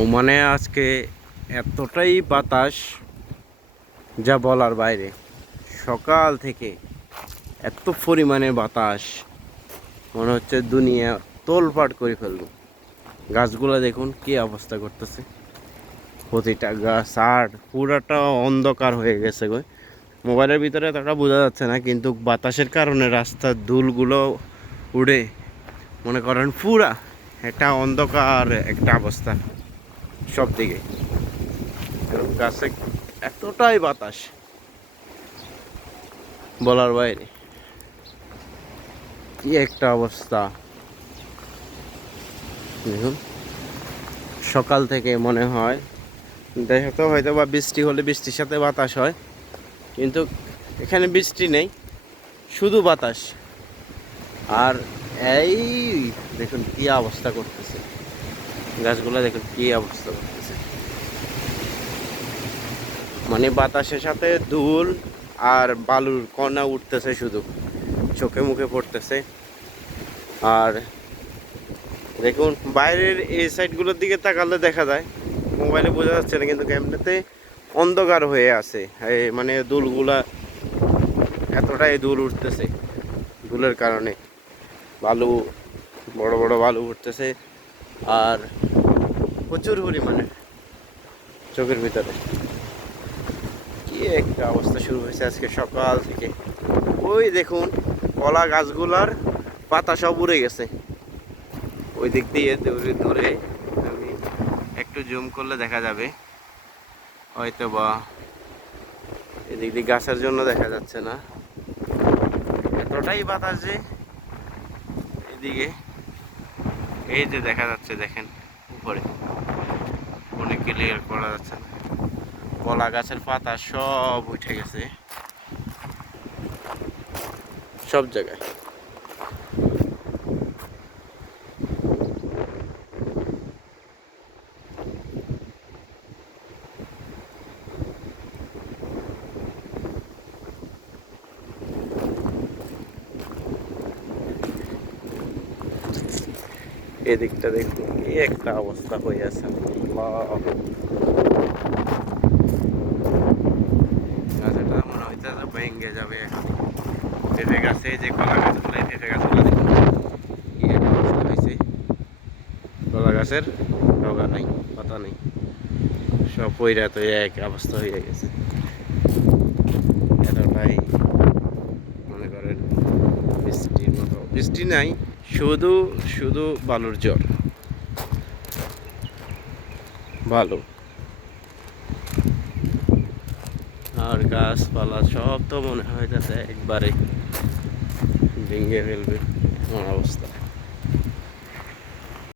ওমানে আজকে এতটাই বাতাস যা বলার বাইরে। সকাল থেকে এত পরিমাণে বাতাস, মনে হচ্ছে দুনিয়া তোলপাট করে ফেলবো। গাছগুলো দেখুন কি অবস্থা করতেছে, প্রতিটা গাছ আর পুরাটা অন্ধকার হয়ে গেছে গো। মোবাইলের ভিতরে এতটা বোঝা যাচ্ছে না, কিন্তু বাতাসের কারণে রাস্তার ধুলগুলো উড়ে মনে করেন পুরা একটা অন্ধকার একটা অবস্থা সব দিকে। গাছে এতটাই বাতাস বলার বাইরে, কি একটা অবস্থা দেখুন। সকাল থেকে মনে হয় দেখো হয়তো বা বৃষ্টি হলে বৃষ্টির সাথে বাতাস হয়, কিন্তু এখানে বৃষ্টি নেই, শুধু বাতাস। আর এই দেখুন কি অবস্থা করতেছে, গাছগুলো দেখুন কি অবস্থা করতেছে। মানে বাতাসের সাথে ধুল আর বালুর কণা উঠতেছে, শুধু চোখে মুখে পড়তেছে। আর দেখুন বাইরের এই সাইডগুলোর দিকে তাকালে দেখা যায়, মোবাইলে বোঝা যাচ্ছে না, কিন্তু ক্যামেরাতে অন্ধকার হয়ে আছে। মানে ধুলগুলা এতটাই ধুল উঠতেছে, ধুলের কারণে বালু, বড় বড় বালু উঠতেছে আর প্রচুর পরিমাণে চোখের ভিতরে। কি একটা অবস্থা শুরু হয়েছে আজকে সকাল থেকে। ওই দেখুন কলা গাছগুলার পাতা সব উড়ে গেছে। ওই দিক দিয়ে দূরে দূরে আমি একটু জুম করলে দেখা যাবে, হয়তো বা এদিক দিয়ে গাছের জন্য দেখা যাচ্ছে না, এতটাই বাতাস যে এদিকে এই যে দেখা যাচ্ছে, দেখেন উপরে অনেক ক্লিয়ার করা যাচ্ছে না। কলা গাছের পাতা সব উঠে গেছে সব জায়গায়। এদিকটা দেখুন কি একটা অবস্থা হয়ে আছে। গাছটা মনে হইতেছে ভেঙে যাবে এখন। পেঁপে গাছে যে কলা গাছগুলো, পেঁপে গাছগুলো দেখুন কি একটা অবস্থা হয়েছে। কলা গাছের ডগা নাই, পাতা নেই, সব পইরা তো এক অবস্থা হয়ে গেছে। এতটাই মনে করেন বৃষ্টির মতো, বৃষ্টি নাই, শুধু শুধু বালুর জ্বর, ভালো। আর গাছপালা সব তো মনে হয় যাচ্ছে একবারে ভেঙে ফেলবে এমন অবস্থা।